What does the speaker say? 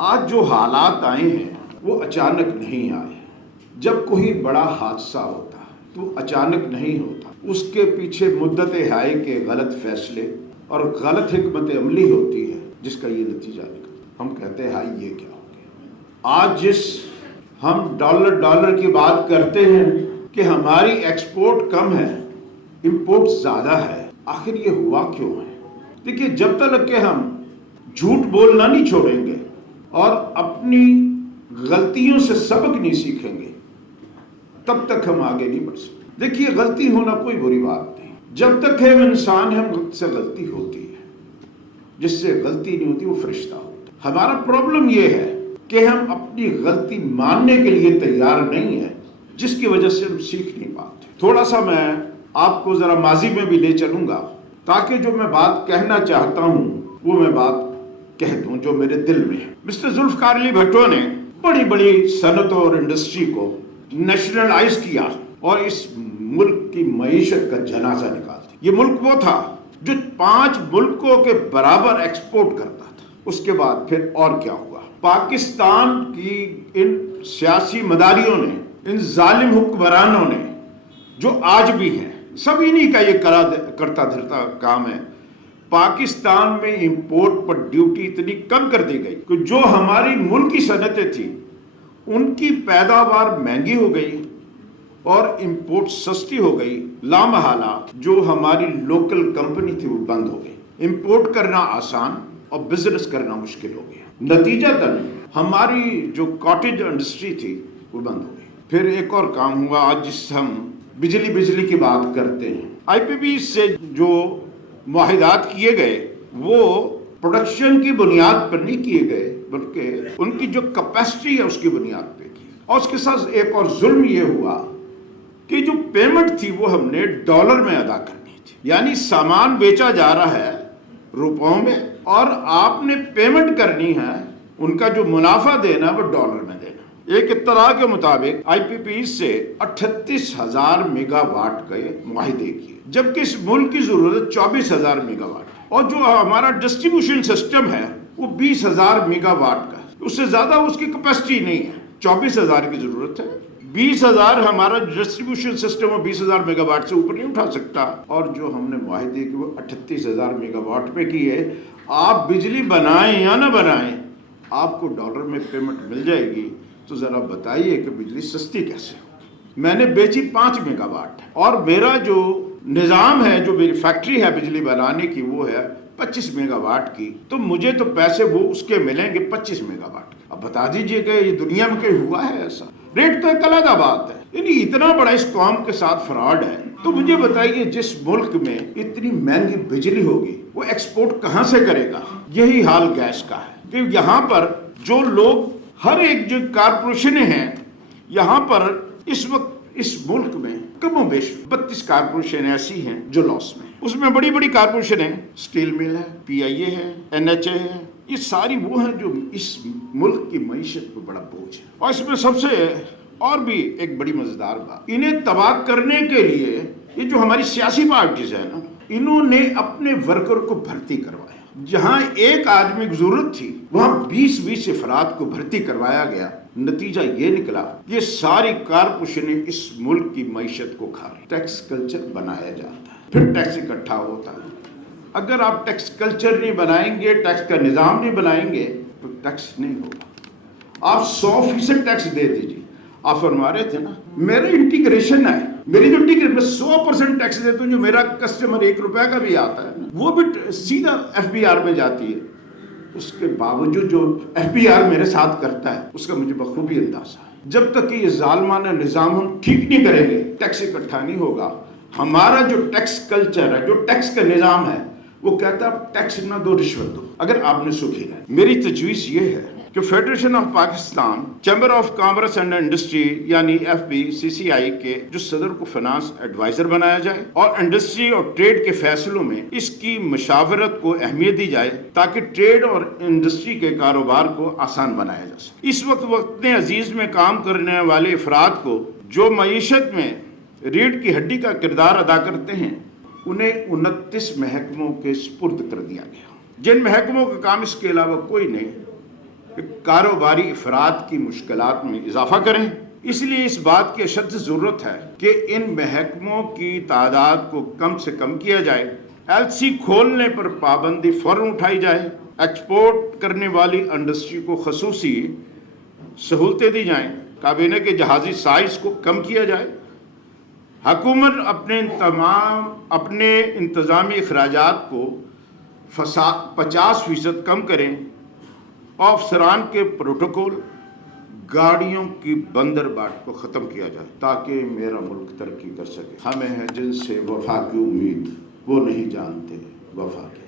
آج جو حالات آئے ہیں وہ اچانک نہیں آئے. جب کوئی بڑا حادثہ ہوتا تو اچانک نہیں ہوتا, اس کے پیچھے مدت ہائے کے غلط فیصلے اور غلط حکمت عملی ہوتی ہے جس کا یہ نتیجہ نکلتا. ہم کہتے ہیں ہائی یہ کیا ہو گیا. آج جس ہم ڈالر کی بات کرتے ہیں کہ ہماری ایکسپورٹ کم ہے, امپورٹ زیادہ ہے, آخر یہ ہوا کیوں ہے؟ دیکھیے, جب تک کہ ہم جھوٹ بولنا نہیں چھوڑیں گے اور اپنی غلطیوں سے سبق نہیں سیکھیں گے تب تک ہم آگے نہیں بڑھ سکتے. دیکھیے, غلطی ہونا کوئی بری بات نہیں. جب تک ہم انسان ہیں ہم سے غلطی ہوتی ہے, جس سے غلطی نہیں ہوتی وہ فرشتہ ہوتا ہے. ہمارا پرابلم یہ ہے کہ ہم اپنی غلطی ماننے کے لیے تیار نہیں ہیں, جس کی وجہ سے ہم سیکھ نہیں پاتے. تھوڑا سا میں آپ کو ذرا ماضی میں بھی لے چلوں گا تاکہ جو میں بات کہنا چاہتا ہوں وہ میں بات کہہ دوں جو میرے دل میں ہے. مسٹر ذوالفقار علی بھٹو نے بڑی بڑی صنعتوں اور انڈسٹری کو نیشنلائز کیا اور اس ملک کی معیشت کا جنازہ نکال دیا. یہ ملک وہ تھا جو 5 ملکوں کے برابر ایکسپورٹ کرتا تھا. اس کے بعد پھر اور کیا ہوا؟ پاکستان کی ان سیاسی مداریوں نے, ان ظالم حکمرانوں نے جو آج بھی ہیں, سب انہی کا یہ کرتا دھرتا کام ہے. پاکستان میں امپورٹ پر ڈیوٹی اتنی کم کر دی گئی کہ جو ہماری ملکی صنعتیں تھیں ان کی پیداوار مہنگی ہو گئی اور امپورٹ سستی ہو گئی. لامحالہ جو ہماری لوکل کمپنی تھی وہ بند ہو گئی. امپورٹ کرنا آسان اور بزنس کرنا مشکل ہو گیا. نتیجتاً ہماری جو کاٹیج انڈسٹری تھی وہ بند ہو گئی. پھر ایک اور کام ہوا آج جس سے ہم بجلی کی بات کرتے ہیں. آئی پی پی سے جو معاہدات کیے گئے وہ پروڈکشن کی بنیاد پر نہیں کیے گئے بلکہ ان کی جو کیپیسٹی ہے اس کی بنیاد پہ کی. اور اس کے ساتھ ایک اور ظلم یہ ہوا کہ جو پیمنٹ تھی وہ ہم نے ڈالر میں ادا کرنی تھی. یعنی سامان بیچا جا رہا ہے روپوں میں اور آپ نے پیمنٹ کرنی ہے, ان کا جو منافع دینا وہ ڈالر میں دینا. ایک اطلاع کے مطابق آئی پی پی سے 38,000 میگا واٹ کے معاہدے کیے جبکہ اس ملک کی ضرورت 24,000 میگا واٹ ہے اور جو ہمارا ڈسٹریبیوشن سسٹم ہے وہ 20,000 میگا واٹ کا ہے. اس سے زیادہ اس کی کیپیسٹی نہیں ہے. 24,000 کی ضرورت ہے. 20,000 ہمارا ڈسٹریبیوشن سسٹم اور 20,000 میگا واٹ سے اوپر نہیں اٹھا سکتا. اور جو ہم نے معاہدے کی وہ 38,000 میگا واٹ پہ کی ہے. آپ بجلی بنائیں یا نہ بنائیں آپ کو ڈالر میں پیمنٹ مل جائے گی. تو ذرا بتائیے کہ بجلی سستی کیسے ہوگی؟ میں نے بیچی 5 میگا واٹ اور میرا جو نظام ہے, جو میری فیکٹری ہے بجلی بنانے کی وہ ہے 25 میگا واٹ کی, تو مجھے تو پیسے وہ اس کے ملیں گے 25 میگا واٹ کے. اب بتا دیجئے کہ یہ دنیا میں کہیں ہوا ہے ایسا؟ ریٹ تو ایک علیحدہ بات ہے. یعنی اتنا بڑا اس قوم کے ساتھ فراڈ ہے. تو مجھے بتائیے جس ملک میں اتنی مہنگی بجلی ہوگی وہ ایکسپورٹ کہاں سے کرے گا؟ یہی حال گیس کا ہے کہ یہاں پر جو لوگ ہر ایک جو کارپوریشنیں ہیں یہاں پر اس وقت اس ملک میں کم و بیش 32 کارپوریشن ایسی ہیں جو لاس میں. اس میں بڑی بڑی کارپوریشنیں اسٹیل مل ہے, پی آئی اے ہے, این ایچ اے ہے, یہ ساری وہ ہیں جو اس ملک کی معیشت پہ بڑا بوجھ ہے. اور اس میں سب سے اور بھی ایک بڑی مزیدار بات, انہیں تباہ کرنے کے لیے یہ جو ہماری سیاسی پارٹیز ہیں نا, انہوں نے اپنے ورکر کو بھرتی کروایا. جہاں ایک آدمی کی ضرورت تھی وہاں 20 افراد کو بھرتی کروایا گیا. نتیجہ یہ نکلا یہ ساری کارپوریشنیں اس ملک کی معیشت کو کھا رہی. ٹیکس کلچر بنایا جاتا ہے, پھر ٹیکس اکٹھا ہوتا ہے. اگر آپ ٹیکس کلچر نہیں بنائیں گے, ٹیکس کا نظام نہیں بنائیں گے تو ٹیکس نہیں ہوگا. آپ 100% ٹیکس دے دیجیے. آپ فرما رہے تھے نا میرا انٹیگریشن ہے, میری جو انٹیگریشن میں 100% ٹیکس دیتا ہوں, جو میرا کسٹمر 1 روپے کا بھی آتا ہے وہ بھی سیدھا ایف بی آر میں جاتی ہے. اس کے باوجود جو ایف بی آر میرے ساتھ کرتا ہے اس کا مجھے بخوبی اندازہ ہے. جب تک کہ یہ ظالمانہ نظام ہم ٹھیک نہیں کریں گے ٹیکس اکٹھا نہیں ہوگا. ہمارا جو ٹیکس کلچر ہے, جو ٹیکس کا نظام ہے وہ کہتا ہے ٹیکس نہ دو رشوت دو اگر آپ نے سکھی ہے. میری تجویز یہ ہے کہ federation of Pakistan chamber of commerce and industry یعنی ایف بی سی سی آئی کے جو صدر کو فنانس ایڈوائزر بنایا جائے اور انڈسٹری اور ٹریڈ کے فیصلوں میں اس کی مشاورت کو اہمیت دی جائے تاکہ ٹریڈ اور انڈسٹری کے کاروبار کو آسان بنایا جا سکے. اس وقت عزیز میں کام کرنے والے افراد کو جو معیشت میں ریڑھ کی ہڈی کا کردار ادا کرتے ہیں انہیں 29 محکموں کے سپرد کر دیا گیا, جن محکموں کا کام اس کے علاوہ کوئی نہیں کہ کاروباری افراد کی مشکلات میں اضافہ کریں۔ اس لیے اس بات کی اشد ضرورت ہے کہ ان محکموں کی تعداد کو کم سے کم کیا جائے، LC کھولنے پر پابندی فوراً اٹھائی جائے، ایکسپورٹ کرنے والی انڈسٹری کو خصوصی سہولتیں دی جائیں، کابینہ کے جہازی سائز کو کم کیا جائے، حکومت اپنے انتظامی اخراجات کو 50% کم کریں، افسران کے پروٹوکول، گاڑیوں کی بندرباٹ کو ختم کیا جائے تاکہ میرا ملک ترقی کر سکے۔ ہمیں ہے جن سے وفا کی امید، وہ نہیں جانتے وفا کیا۔